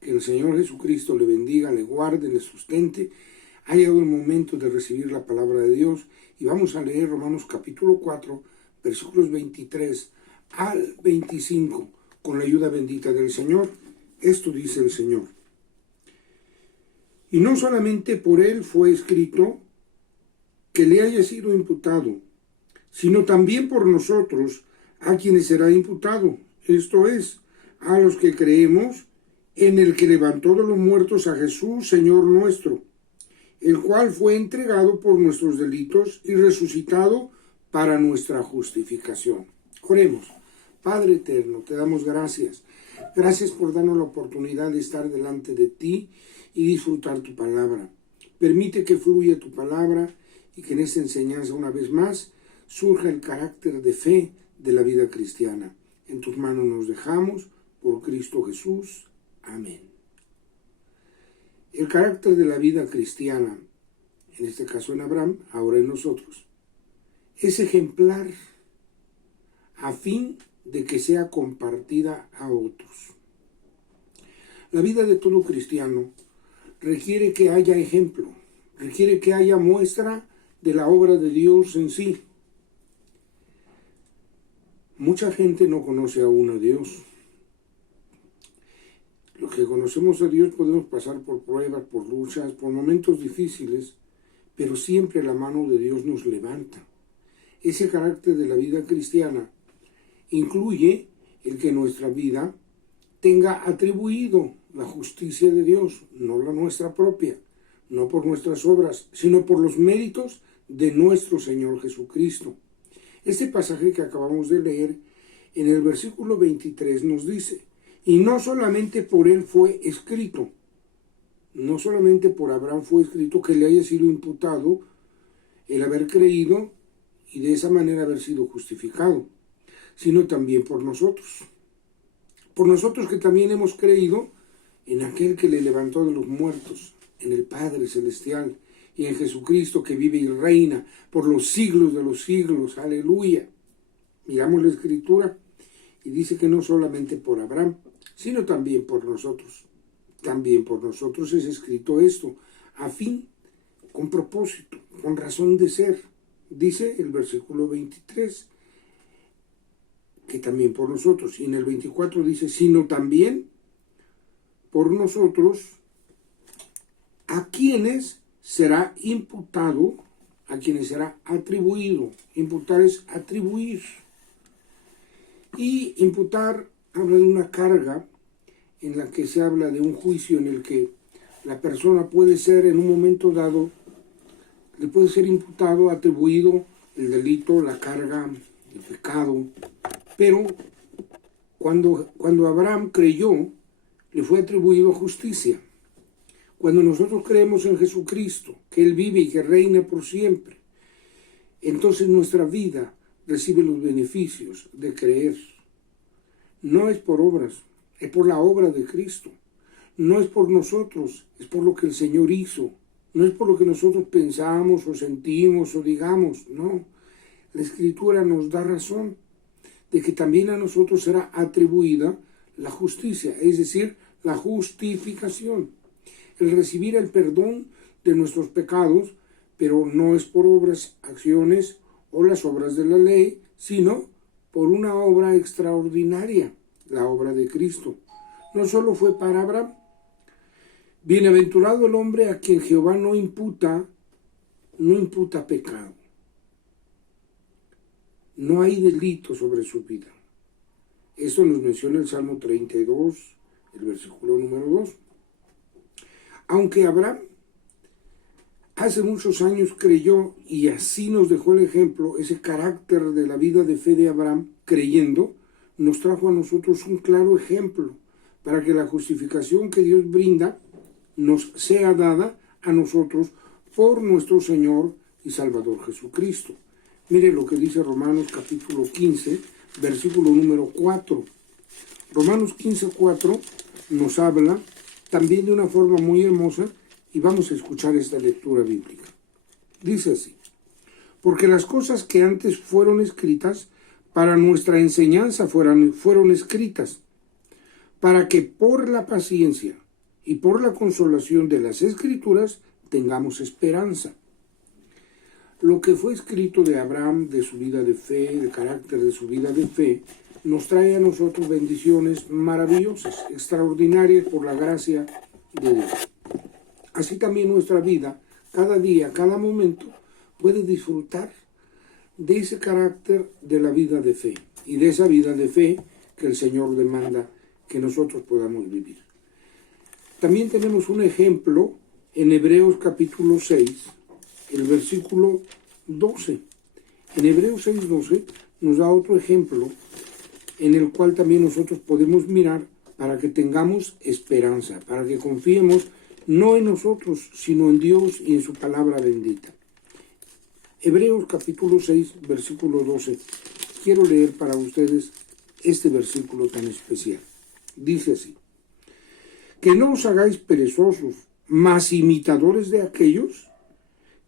Que el Señor Jesucristo le bendiga, le guarde, le sustente. Ha llegado el momento de recibir la palabra de Dios y vamos a leer Romanos capítulo 4, versículos 23 al 25, con la ayuda bendita del Señor. Esto dice el Señor. Y no solamente por él fue escrito que le haya sido imputado, sino también por nosotros, a quienes será imputado, esto es, a los que creemos en el que levantó de los muertos a Jesús, Señor nuestro, el cual fue entregado por nuestros delitos y resucitado para nuestra justificación. Oremos. Padre eterno, te damos gracias. Gracias por darnos la oportunidad de estar delante de ti y disfrutar tu palabra. Permite que fluya tu palabra y que en esta enseñanza una vez más surja el carácter de fe de la vida cristiana. En tus manos nos dejamos, por Cristo Jesús. Amén. El carácter de la vida cristiana, en este caso en Abraham, ahora en nosotros, es ejemplar a fin de que sea compartida a otros. La vida de todo cristiano requiere que haya ejemplo, requiere que haya muestra de la obra de Dios en sí. Mucha gente no conoce aún a Dios. Los que conocemos a Dios podemos pasar por pruebas, por luchas, por momentos difíciles, pero siempre la mano de Dios nos levanta. Ese carácter de la vida cristiana incluye el que nuestra vida tenga atribuido la justicia de Dios, no la nuestra propia, no por nuestras obras, sino por los méritos de nuestro Señor Jesucristo. Este pasaje que acabamos de leer en el versículo 23 nos dice: y no solamente por él fue escrito, no solamente por Abraham fue escrito que le haya sido imputado el haber creído y de esa manera haber sido justificado, sino también por nosotros. Por nosotros que también hemos creído en aquel que le levantó de los muertos, en el Padre Celestial y en Jesucristo que vive y reina por los siglos de los siglos. Aleluya. Miramos la Escritura y dice que no solamente por Abraham, sino también por nosotros. También por nosotros es escrito esto, a fin, con propósito, con razón de ser. Dice el versículo 23, que también por nosotros. Y en el 24 dice, sino también por nosotros, a quienes será imputado, a quienes será atribuido. Imputar es atribuir. Y imputar habla de una carga en la que se habla de un juicio en el que la persona puede ser en un momento dado, le puede ser imputado, atribuido el delito, la carga, el pecado. Pero cuando Abraham creyó, le fue atribuido justicia. Cuando nosotros creemos en Jesucristo, que Él vive y que reina por siempre, entonces nuestra vida recibe los beneficios de creer. No es por obras, es por la obra de Cristo. No es por nosotros, es por lo que el Señor hizo. No es por lo que nosotros pensamos o sentimos o digamos, no. La Escritura nos da razón de que también a nosotros será atribuida la justicia, es decir, la justificación, el recibir el perdón de nuestros pecados, pero no es por obras, acciones o las obras de la ley, sino por una obra extraordinaria, la obra de Cristo. No solo fue para Abraham. Bienaventurado el hombre a quien Jehová no imputa pecado. No hay delito sobre su vida. Esto nos menciona el Salmo 32, el versículo número 2. Aunque Abraham hace muchos años creyó, y así nos dejó el ejemplo, ese carácter de la vida de fe de Abraham, creyendo, nos trajo a nosotros un claro ejemplo para que la justificación que Dios brinda nos sea dada a nosotros por nuestro Señor y Salvador Jesucristo. Mire lo que dice Romanos capítulo 15, versículo número 4. Romanos 15, 4 nos habla también de una forma muy hermosa y vamos a escuchar esta lectura bíblica. Dice así: porque las cosas que antes fueron escritas para nuestra enseñanza fueron escritas, para que por la paciencia y por la consolación de las Escrituras tengamos esperanza. Lo que fue escrito de Abraham, de su vida de fe, del carácter de su vida de fe, nos trae a nosotros bendiciones maravillosas, extraordinarias por la gracia de Dios. Así también nuestra vida, cada día, cada momento, puede disfrutar de ese carácter de la vida de fe y de esa vida de fe que el Señor demanda que nosotros podamos vivir. También tenemos un ejemplo en Hebreos capítulo 6, el versículo 12. En Hebreos 6:12 nos da otro ejemplo en el cual también nosotros podemos mirar para que tengamos esperanza, para que confiemos no en nosotros, sino en Dios y en su palabra bendita. Hebreos capítulo 6, versículo 12. Quiero leer para ustedes este versículo tan especial. Dice así: que no os hagáis perezosos, mas imitadores de aquellos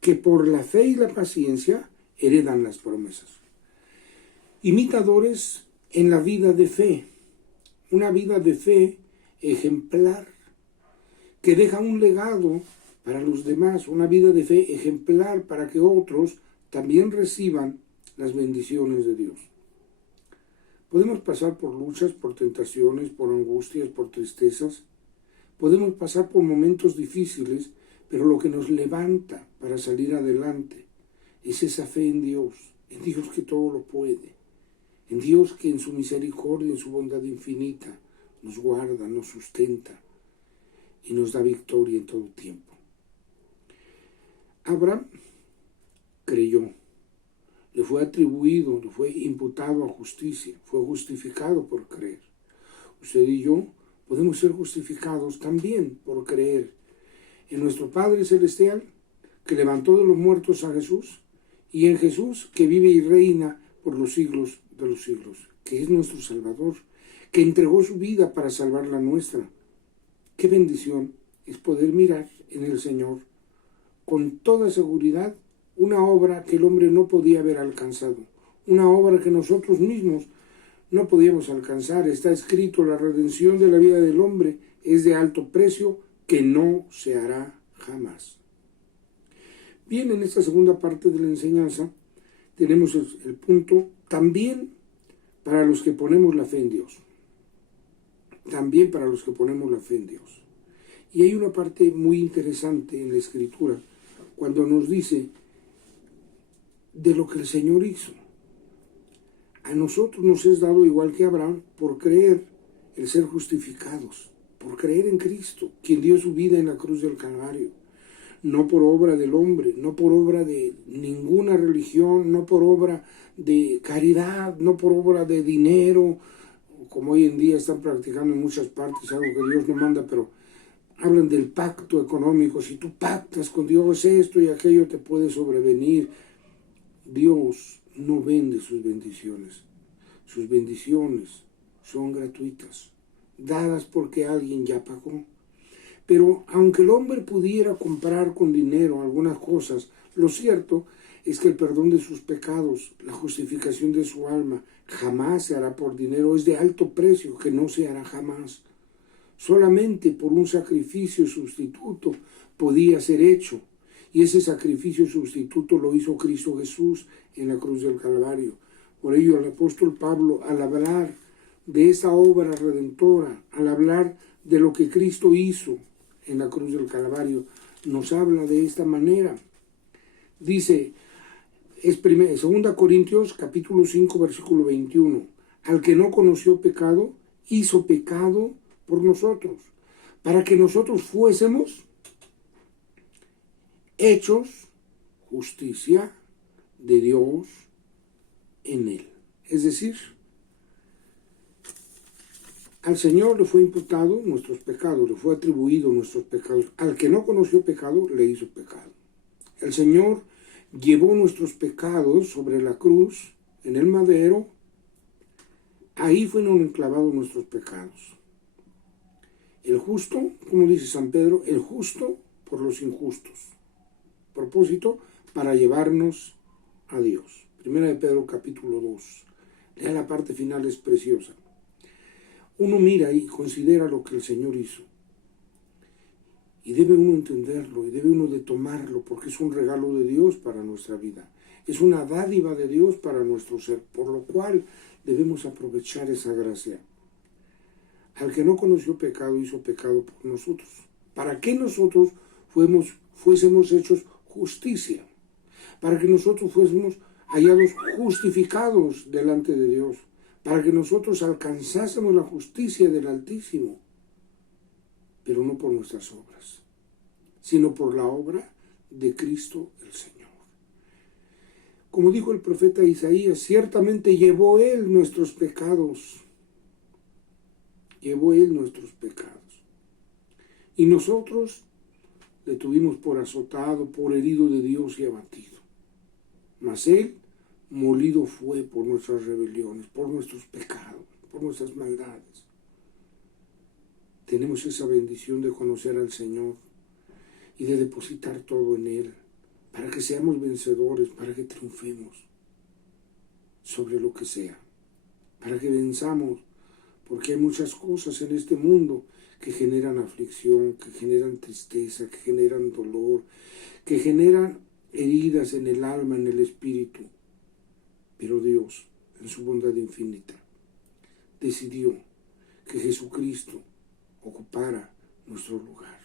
que por la fe y la paciencia heredan las promesas. Imitadores en la vida de fe, una vida de fe ejemplar, que deja un legado para los demás, una vida de fe ejemplar para que otros también reciban las bendiciones de Dios. Podemos pasar por luchas, por tentaciones, por angustias, por tristezas. Podemos pasar por momentos difíciles, pero lo que nos levanta para salir adelante es esa fe en Dios que todo lo puede, en Dios que en su misericordia, en su bondad infinita, nos guarda, nos sustenta y nos da victoria en todo tiempo. Abraham creyó, le fue atribuido, le fue imputado a justicia, fue justificado por creer. Usted y yo podemos ser justificados también por creer en nuestro Padre Celestial, que levantó de los muertos a Jesús, y en Jesús, que vive y reina por los siglos de los siglos, que es nuestro Salvador, que entregó su vida para salvar la nuestra. Qué bendición es poder mirar en el Señor con toda seguridad una obra que el hombre no podía haber alcanzado, una obra que nosotros mismos no podíamos alcanzar. Está escrito: la redención de la vida del hombre es de alto precio, que no se hará jamás. Bien, en esta segunda parte de la enseñanza tenemos el punto también para los que ponemos la fe en Dios. También para los que ponemos la fe en Dios. Y hay una parte muy interesante en la Escritura cuando nos dice de lo que el Señor hizo. A nosotros nos es dado, igual que a Abraham, por creer, el ser justificados, por creer en Cristo, quien dio su vida en la cruz del Calvario. No por obra del hombre, no por obra de ninguna religión, no por obra de caridad, no por obra de dinero, como hoy en día están practicando en muchas partes, algo que Dios no manda, pero hablan del pacto económico. Si tú pactas con Dios, esto y aquello te puede sobrevenir. Dios no vende sus bendiciones. Sus bendiciones son gratuitas, dadas porque alguien ya pagó. Pero aunque el hombre pudiera comprar con dinero algunas cosas, lo cierto es que el perdón de sus pecados, la justificación de su alma, jamás se hará por dinero. Es de alto precio, que no se hará jamás. Solamente por un sacrificio sustituto podía ser hecho. Y ese sacrificio sustituto lo hizo Cristo Jesús en la cruz del Calvario. Por ello el apóstol Pablo, al hablar de esa obra redentora, al hablar de lo que Cristo hizo en la cruz del Calvario, nos habla de esta manera. Dice, es 2 Corintios capítulo 5 versículo 21, al que no conoció pecado, hizo pecado por nosotros, para que nosotros fuésemos hechos justicia de Dios en él. Es decir, al Señor le fue imputado nuestros pecados, le fue atribuido nuestros pecados. Al que no conoció pecado, le hizo pecado. El Señor llevó nuestros pecados sobre la cruz, en el madero. Ahí fueron enclavados nuestros pecados. El justo, como dice San Pedro, el justo por los injustos. Propósito, para llevarnos a Dios. Primera de Pedro capítulo 2. Lea la parte final, es preciosa. Uno mira y considera lo que el Señor hizo. Y debe uno entenderlo, y debe uno de tomarlo, porque es un regalo de Dios para nuestra vida. Es una dádiva de Dios para nuestro ser, por lo cual debemos aprovechar esa gracia. Al que no conoció pecado, hizo pecado por nosotros, para que nosotros fuésemos hechos justicia, para que nosotros fuésemos hallados justificados delante de Dios, para que nosotros alcanzásemos la justicia del Altísimo, pero no por nuestras obras, sino por la obra de Cristo el Señor. Como dijo el profeta Isaías, ciertamente llevó Él nuestros pecados, llevó Él nuestros pecados, y nosotros le tuvimos por azotado, por herido de Dios y abatido. Mas Él molido fue por nuestras rebeliones, por nuestros pecados, por nuestras maldades. Tenemos esa bendición de conocer al Señor y de depositar todo en Él, para que seamos vencedores, para que triunfemos sobre lo que sea, para que venzamos, porque hay muchas cosas en este mundo que generan aflicción, que generan tristeza, que generan dolor, que generan heridas en el alma, en el espíritu. Pero Dios, en su bondad infinita, decidió que Jesucristo ocupara nuestro lugar,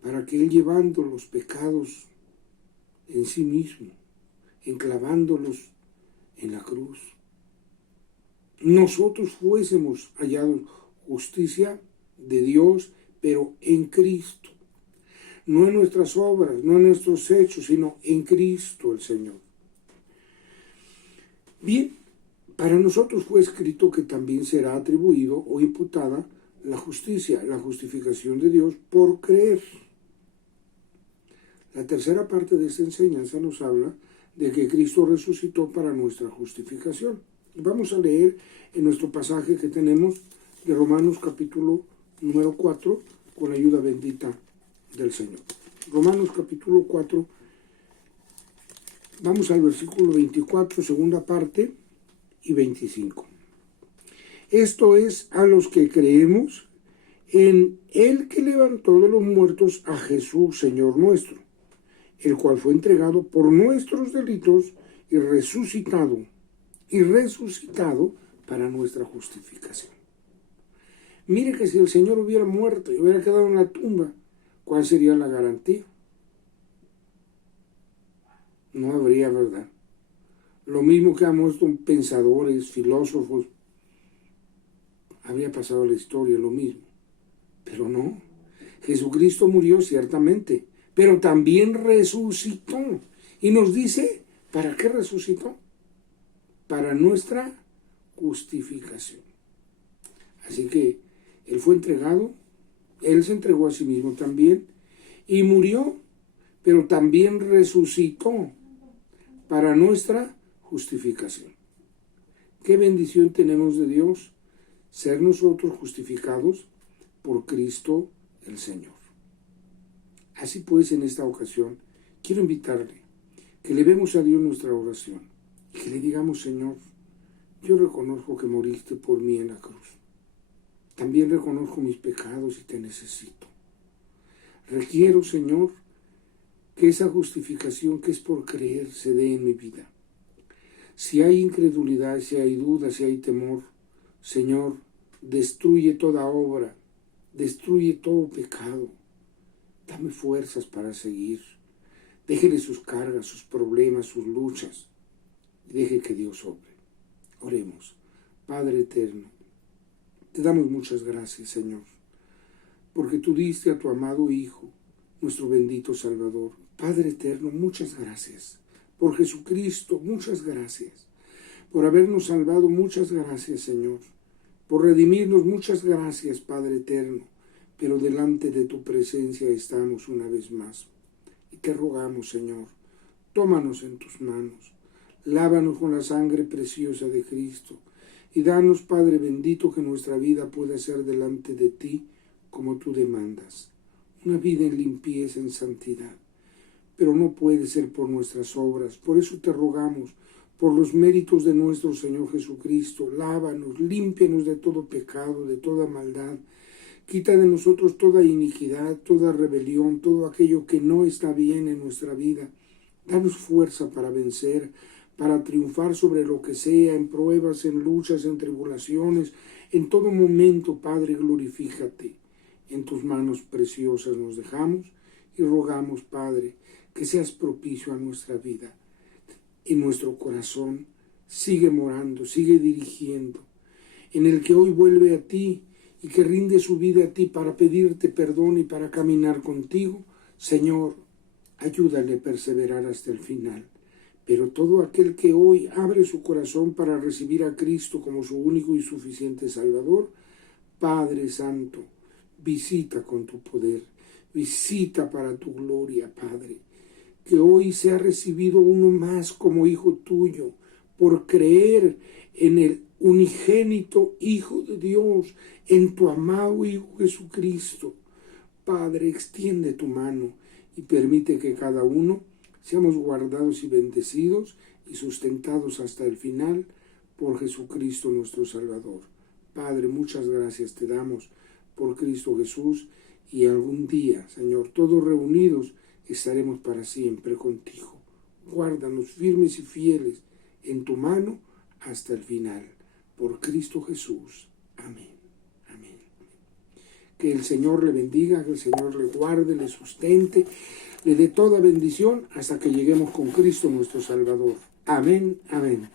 para que Él, llevando los pecados en sí mismo, enclavándolos en la cruz, nosotros fuésemos hallados justicia de Dios, pero en Cristo, no en nuestras obras, no en nuestros hechos, sino en Cristo el Señor. Bien, para nosotros fue escrito que también será atribuido o imputada la justicia, la justificación de Dios por creer. La tercera parte de esta enseñanza nos habla de que Cristo resucitó para nuestra justificación. Vamos a leer en nuestro pasaje que tenemos de Romanos capítulo número 4, con la ayuda bendita del Señor. Romanos capítulo 4, vamos al versículo 24, segunda parte, y 25. Esto es a los que creemos en el que levantó de los muertos a Jesús, Señor nuestro, el cual fue entregado por nuestros delitos y resucitado para nuestra justificación. Mire que si el Señor hubiera muerto y hubiera quedado en la tumba, ¿cuál sería la garantía? No habría, ¿verdad? Lo mismo que han muerto pensadores, filósofos, habría pasado la historia, lo mismo. Pero no, Jesucristo murió ciertamente, pero también resucitó. Y nos dice, ¿para qué resucitó? Para nuestra justificación. Así que Él fue entregado, Él se entregó a sí mismo también, y murió, pero también resucitó para nuestra justificación. Qué bendición tenemos de Dios, ser nosotros justificados por Cristo el Señor. Así pues, en esta ocasión, quiero invitarle que elevemos a Dios nuestra oración y que le digamos: Señor, yo reconozco que moriste por mí en la cruz. También reconozco mis pecados y te necesito. Requiero, Señor, que esa justificación que es por creer se dé en mi vida. Si hay incredulidad, si hay duda, si hay temor, Señor, destruye toda obra, destruye todo pecado. Dame fuerzas para seguir. Déjele sus cargas, sus problemas, sus luchas. Deje que Dios obre. Oremos. Padre eterno, te damos muchas gracias, Señor, porque tú diste a tu amado Hijo, nuestro bendito Salvador. Padre eterno, muchas gracias. Por Jesucristo, muchas gracias. Por habernos salvado, muchas gracias, Señor. Por redimirnos, muchas gracias, Padre eterno. Pero delante de tu presencia estamos una vez más. Y te rogamos, Señor, tómanos en tus manos. Lávanos con la sangre preciosa de Cristo. Y danos, Padre bendito, que nuestra vida pueda ser delante de ti como tú demandas. Una vida en limpieza, en santidad. Pero no puede ser por nuestras obras. Por eso te rogamos, por los méritos de nuestro Señor Jesucristo, lávanos, límpianos de todo pecado, de toda maldad. Quita de nosotros toda iniquidad, toda rebelión, todo aquello que no está bien en nuestra vida. Danos fuerza para vencer, para triunfar sobre lo que sea, en pruebas, en luchas, en tribulaciones. En todo momento, Padre, glorifícate. En tus manos preciosas nos dejamos y rogamos, Padre, que seas propicio a nuestra vida. En nuestro corazón sigue morando, sigue dirigiendo, en el que hoy vuelve a ti y que rinde su vida a ti para pedirte perdón y para caminar contigo. Señor, ayúdale a perseverar hasta el final. Pero todo aquel que hoy abre su corazón para recibir a Cristo como su único y suficiente Salvador, Padre Santo, visita con tu poder, visita para tu gloria, Padre. Que hoy sea recibido uno más como hijo tuyo, por creer en el unigénito Hijo de Dios, en tu amado Hijo Jesucristo. Padre, extiende tu mano y permite que cada uno seamos guardados y bendecidos y sustentados hasta el final por Jesucristo nuestro Salvador. Padre, muchas gracias te damos por Cristo Jesús, y algún día, Señor, todos reunidos estaremos para siempre contigo. Guárdanos firmes y fieles en tu mano hasta el final. Por Cristo Jesús. Amén. Amén. Que el Señor le bendiga, que el Señor le guarde, le sustente, le dé toda bendición hasta que lleguemos con Cristo nuestro Salvador. Amén. Amén.